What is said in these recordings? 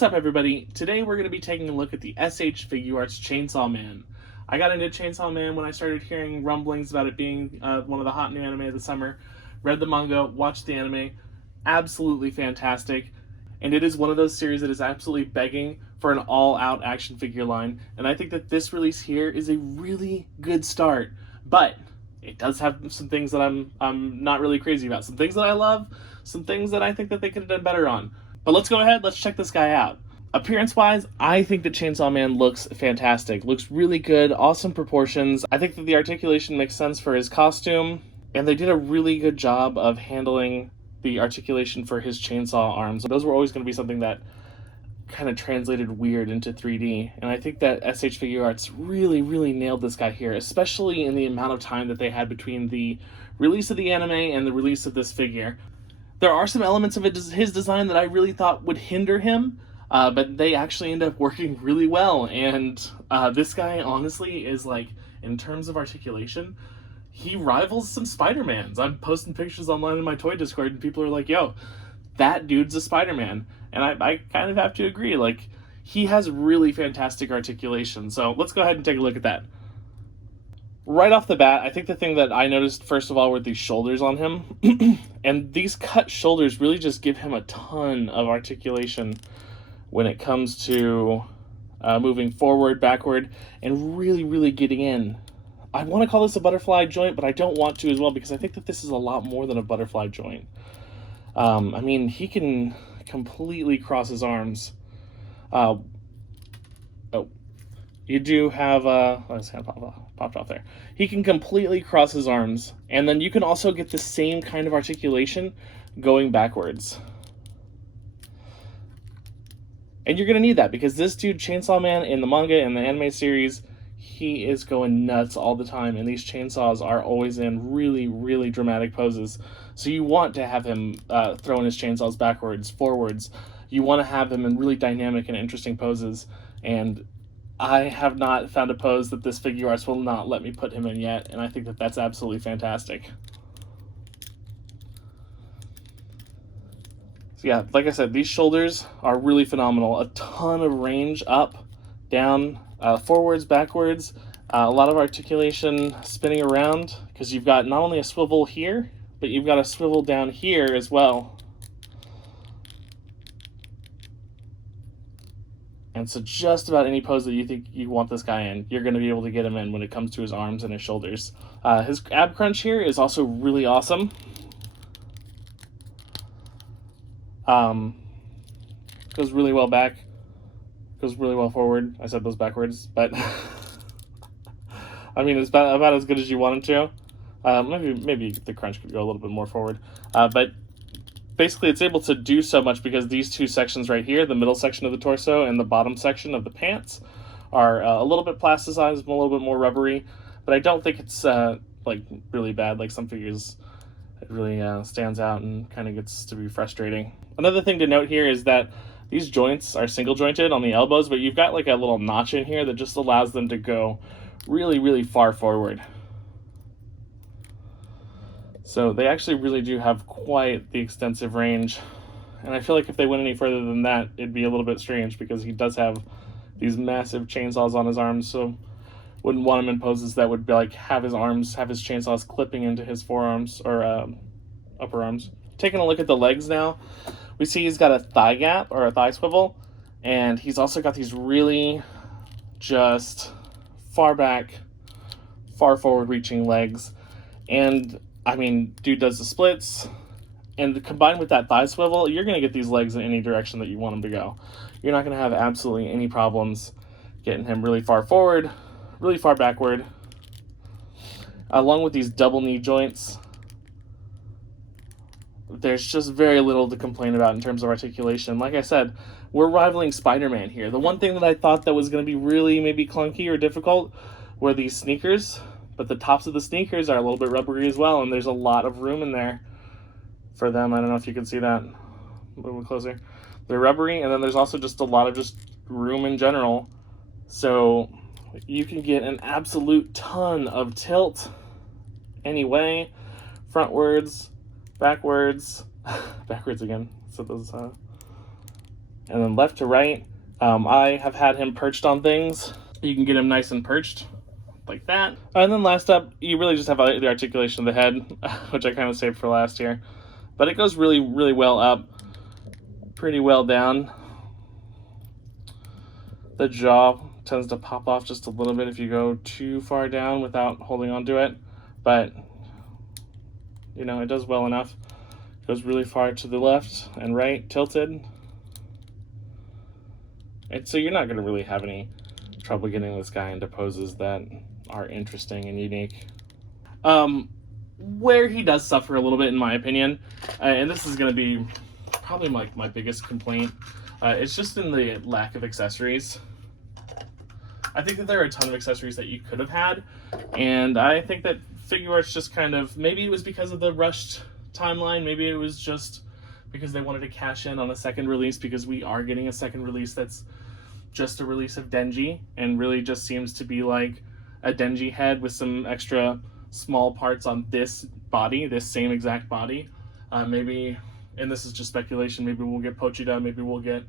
What's up, everybody? Today we're going to be taking a look at the SH Figuarts Chainsaw Man. I got into Chainsaw Man when I started hearing rumblings about it being one of the hot new anime of the summer. Read the manga, watched the anime. Absolutely fantastic. And it is one of those series that is absolutely begging for an all-out action figure line. And I think that this release here is a really good start. But it does have some things that I'm not really crazy about. Some things that I love, some things that I think that they could have done better on. But let's go ahead, let's check this guy out. Appearance-wise, I think that Chainsaw Man looks fantastic. Looks really good, awesome proportions. I think that the articulation makes sense for his costume, and they did a really good job of handling the articulation for his chainsaw arms. Those were always going to be something that kind of translated weird into 3D, and I think that SH Figuarts really nailed this guy here, especially in the amount of time that they had between the release of the anime and the release of this figure. There are some elements of his design that I really thought would hinder him, but they actually end up working really well. And this guy, honestly, is like, in terms of articulation, he rivals some Spider-Mans. I'm posting pictures online in my toy Discord, and people are like, yo, that dude's a Spider-Man. And I kind of have to agree. Like, he has really fantastic articulation. So let's go ahead and take a look at that. Right off the bat, I think the thing that I noticed first of all were these shoulders on him. And these cut shoulders really just give him a ton of articulation when it comes to moving forward, backward, and really getting in. I want to call this a butterfly joint, but I don't want to as well because I think that this is a lot more than a butterfly joint. I mean, he can completely cross his arms. You do have let's kind of popped off there. He can completely cross his arms, and then you can also get the same kind of articulation going backwards. And you're gonna need that because this dude, Chainsaw Man, in the manga and the anime series, he is going nuts all the time, and these chainsaws are always in really dramatic poses. So you want to have him throwing his chainsaws backwards, forwards. You want to have him in really dynamic and interesting poses, and I have not found a pose that this Figuarts will not let me put him in yet, and I think that that's absolutely fantastic. So yeah, like I said, these shoulders are really phenomenal. A ton of range up, down, forwards, backwards, a lot of articulation spinning around, because you've got not only a swivel here, but you've got a swivel down here as well. And so just about any pose that you think you want this guy in, you're going to be able to get him in when it comes to his arms and his shoulders. His ab crunch here is also really awesome. Goes really well back, goes really well forward. I said those backwards, but I mean, it's about as good as you want him to. Maybe the crunch could go a little bit more forward, but basically it's able to do so much because these two sections right here, the middle section of the torso and the bottom section of the pants, are a little bit plasticized, a little bit more rubbery, but I don't think it's like really bad. Like some figures, it really stands out and kind of gets to be frustrating. Another thing to note here is that these joints are single jointed on the elbows, but you've got like a little notch in here that just allows them to go really far forward. So they actually really do have quite the extensive range. And I feel like if they went any further than that, it'd be a little bit strange because he does have these massive chainsaws on his arms, so wouldn't want him in poses that would be like have his chainsaws clipping into his forearms or upper arms. Taking a look at the legs now, we see he's got a thigh gap or a thigh swivel, and he's also got these really just far back, far forward reaching legs. And I mean, dude does the splits, and combined with that thigh swivel, you're going to get these legs in any direction that you want them to go. You're not going to have absolutely any problems getting him really far forward, really far backward. Along with these double knee joints, there's just very little to complain about in terms of articulation. Like I said, we're rivaling Spider-Man here. The one thing that I thought that was going to be really maybe clunky or difficult were these sneakers, but the tops of the sneakers are a little bit rubbery as well, and there's a lot of room in there for them. I don't know if you can see that. A little closer. They're rubbery, and then there's also just a lot of just room in general. So you can get an absolute ton of tilt anyway, frontwards, backwards, backwards again. So those And then left to right, I have had him perched on things. You can get him nice and perched like that. And then last up, you really just have the articulation of the head, which I kind of saved for last here. But it goes really, really well up, pretty well down. The jaw tends to pop off just a little bit if you go too far down without holding onto it. But, you know, it does well enough. It goes really far to the left and right, tilted. And so you're not going to really have any trouble getting this guy into poses that are interesting and unique. Where he does suffer a little bit, in my opinion, and this is going to be probably my biggest complaint, it's just in the lack of accessories. I think that there are a ton of accessories that you could have had, and I think that Figuarts just kind of, maybe it was because of the rushed timeline, maybe it was just because they wanted to cash in on a second release, because we are getting a second release that's just a release of Denji, and really just seems to be like a Denji head with some extra small parts on this body, this same exact body. Maybe, and this is just speculation, maybe we'll get Pochita, maybe we'll get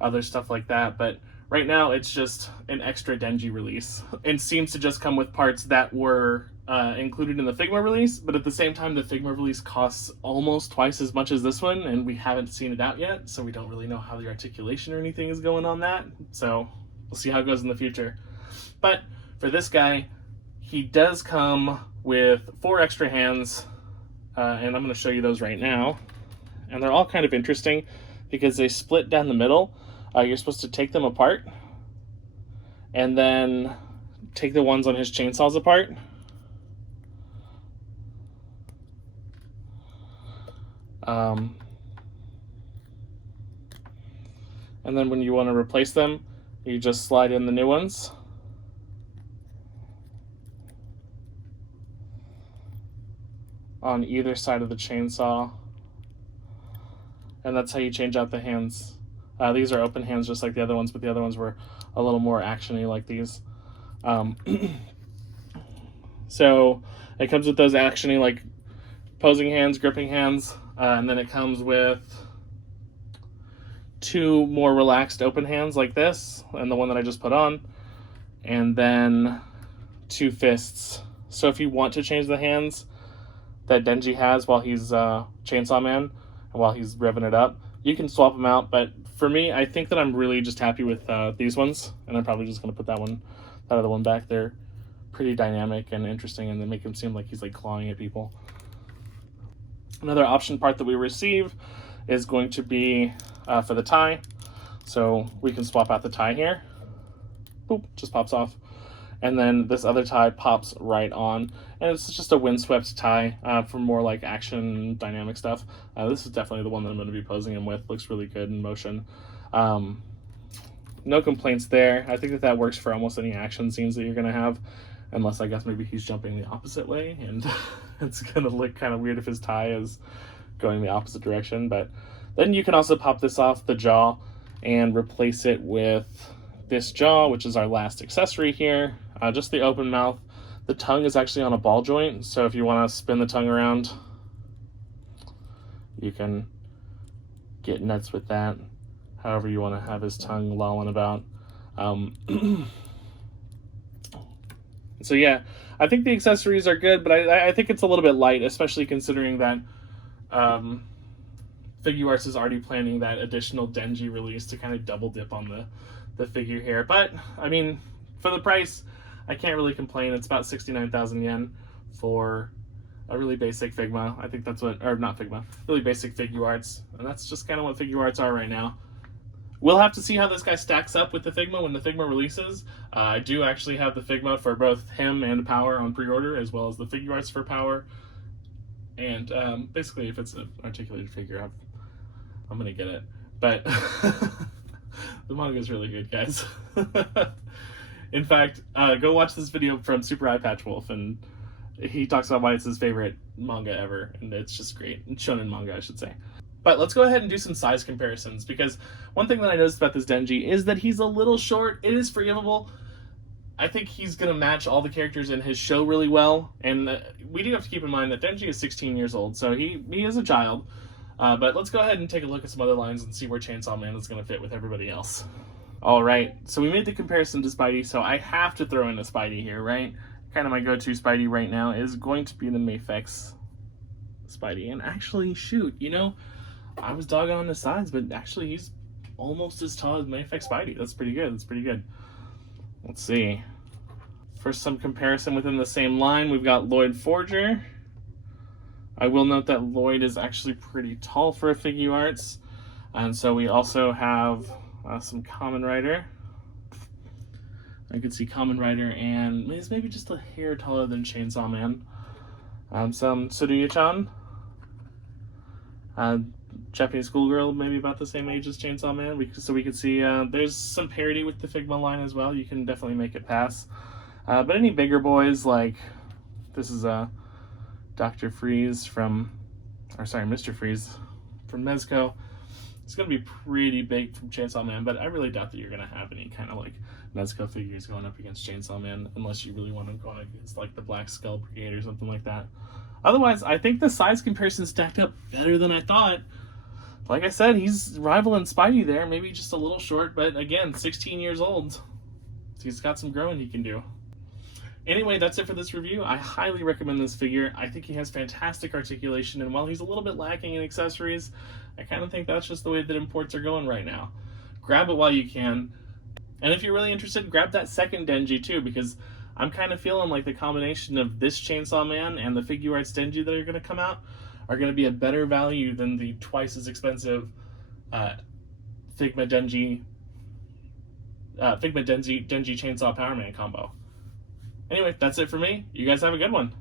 other stuff like that, but right now it's just an extra Denji release, and seems to just come with parts that were included in the Figma release, but at the same time the Figma release costs almost twice as much as this one, and we haven't seen it out yet, so we don't really know how the articulation or anything is going on that, so we'll see how it goes in the future. But for this guy, he does come with 4 extra hands, and I'm going to show you those right now, and they're all kind of interesting because they split down the middle. You're supposed to take them apart and then take the ones on his chainsaws apart. And then when you want to replace them, you just slide in the new ones. On either side of the chainsaw. And that's how you change out the hands. These are open hands just like the other ones, but the other ones were a little more action-y like these. So it comes with those action-y like posing hands, gripping hands, and then it comes with 2 more relaxed open hands like this, and the one that I just put on, and then 2 fists. So if you want to change the hands that Denji has while he's Chainsaw Man, and while he's revving it up, you can swap them out, but for me, I think that I'm really just happy with these ones, and I'm probably just going to put that other one back. They're pretty dynamic and interesting, and they make him seem like he's like clawing at people. Another option part that we receive is going to be for the tie, so we can swap out the tie here. Boop, just pops off. And then this other tie pops right on, and it's just a windswept tie for more like action dynamic stuff. This is definitely the one that I'm going to be posing him with. Looks really good in motion. No complaints there. I think that works for almost any action scenes that you're going to have, unless I guess maybe he's jumping the opposite way, and it's going to look kind of weird if his tie is going the opposite direction. But then you can also pop this off the jaw and replace it with this jaw, which is our last accessory here. Just the open mouth. The tongue is actually on a ball joint, so if you want to spin the tongue around, you can get nuts with that, however you want to have his tongue lolling about. So yeah, I think the accessories are good, but I think it's a little bit light, especially considering that Figuarts is already planning that additional Denji release to kind of double dip on the figure here. But I mean, for the price, I can't really complain. It's about 69,000 yen for a really basic Figma. I think that's what, or not Figma, really basic Figuarts. And that's just kind of what Figuarts are right now. We'll have to see how this guy stacks up with the Figma when the Figma releases. I do actually have the Figma for both him and Power on pre-order, as well as the Figuarts for Power. And basically, if it's an articulated figure, I'm going to get it. But the manga is really good, guys. In fact, go watch this video from Super Eye Patch Wolf, and he talks about why it's his favorite manga ever, and it's just great. Shonen manga, I should say. But let's go ahead and do some size comparisons, because one thing that I noticed about this Denji is that he's a little short. It is forgivable. I think he's going to match all the characters in his show really well, and we do have to keep in mind that Denji is 16 years old, so he is a child. But let's go ahead and take a look at some other lines and see where Chainsaw Man is going to fit with everybody else. All right, so we made the comparison to Spidey, so I have to throw in a Spidey here, right? Kind of my go-to Spidey right now is going to be the Mafex Spidey. And actually, shoot, you know, I was dogging on the sides, but actually he's almost as tall as Mafex Spidey. That's pretty good. That's pretty good. Let's see. For some comparison within the same line, we've got Lloyd Forger. I will note that Lloyd is actually pretty tall for a Figuarts. And so we also have some Kamen Rider. I could see Kamen Rider, and he's maybe just a hair taller than Chainsaw Man. Some Tsuruya-chan. Japanese schoolgirl, maybe about the same age as Chainsaw Man. So we could see there's some parity with the Figma line as well. You can definitely make it pass. But any bigger boys, like this is Dr. Freeze from, or sorry, Mr. Freeze from Mezco. It's going to be pretty big from Chainsaw Man, but I really doubt that you're going to have any kind of like Mezco figures going up against Chainsaw Man, unless you really want to go against like the Black Skull Brigade or something like that. Otherwise, I think the size comparison stacked up better than I thought. Like I said, he's rivaling Spidey there, maybe just a little short, but again, 16 years old. He's got some growing he can do. Anyway, that's it for this review. I highly recommend this figure. I think he has fantastic articulation, and while he's a little bit lacking in accessories, I kind of think that's just the way that imports are going right now. Grab it while you can. And if you're really interested, grab that second Denji too, because I'm kind of feeling like the combination of this Chainsaw Man and the Figuarts Denji that are going to come out are going to be a better value than the twice as expensive Figma Denji Chainsaw Power Man combo. Anyway, that's it for me. You guys have a good one.